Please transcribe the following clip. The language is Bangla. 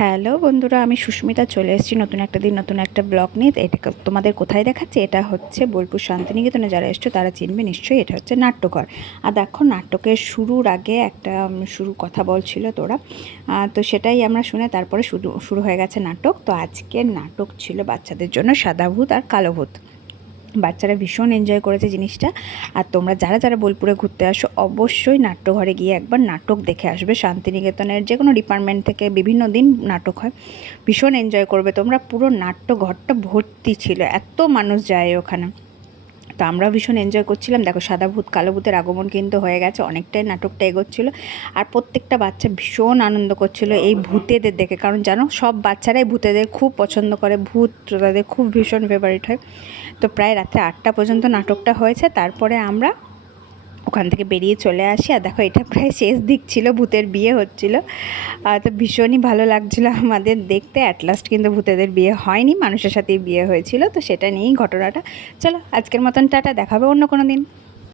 হ্যালো বন্ধুরা, আমি সুস্মিতা চলে এসেছি নতুন একটা দিন নতুন একটা ব্লগ নিয়ে। এটা তোমাদের কোথায় দেখাচ্ছে? এটা হচ্ছে বোলপুর শান্তিনিকেতনে। যারা এসছো তারা চিনবে নিশ্চয়ই। এটা হচ্ছে নাট্যঘর। আর দেখো, নাটকের শুরুর আগে একটা শুরু কথা বলছিল তোরা, তো সেটাই আমরা শুনে তারপরে শুরু হয়ে গেছে নাটক। তো আজকের নাটক ছিল বাচ্চাদের জন্য সাদা ভূত আর কালো ভূত। বাচ্চারা ভীষণ এনজয় করেছে জিনিসটা। আর তোমরা যারা যারা বোলপুরে ঘুরতে আসো অবশ্যই নাট্যঘরে গিয়ে একবার নাটক দেখে আসবে। শান্তিনিকেতনের যে কোনো ডিপার্টমেন্ট থেকে বিভিন্ন দিন নাটক হয়, ভীষণ এনজয় করবে তোমরা। পুরো নাট্যঘরটা ভর্তি ছিল, এত মানুষ যায় ওখানে। তো আমরাও ভীষণ এনজয় করছিলাম। দেখো, সাদা ভূত কালো ভূতের আগমন কিন্তু হয়ে গেছে, অনেকটাই নাটকটা এগোচ্ছিলো। আর প্রত্যেকটা বাচ্চা ভীষণ আনন্দ করছিল এই ভূতেদের দেখে, কারণ জানো সব বাচ্চারাই ভূতেদের খুব পছন্দ করে, ভূত তাদের খুব ভীষণ ফেভারিট হয়। তো প্রায় রাত্রে 8টা পর্যন্ত নাটকটা হয়েছে, তারপরে আমরা ওখান থেকে বেরিয়ে চলে আসি। আর দেখো, এটা প্রায় শেষ দিক ছিল, ভূতের বিয়ে হচ্ছিল। তো ভীষণই ভালো লাগছিলো আমাদের দেখতে। অ্যাট লাস্ট কিন্তু ভূতেদের বিয়ে হয়নি, মানুষের সাথেই বিয়ে হয়েছিল। তো সেটা নিয়েই ঘটনাটা। চলো, আজকের মতন টাটা, দেখাবে অন্য কোনো দিন।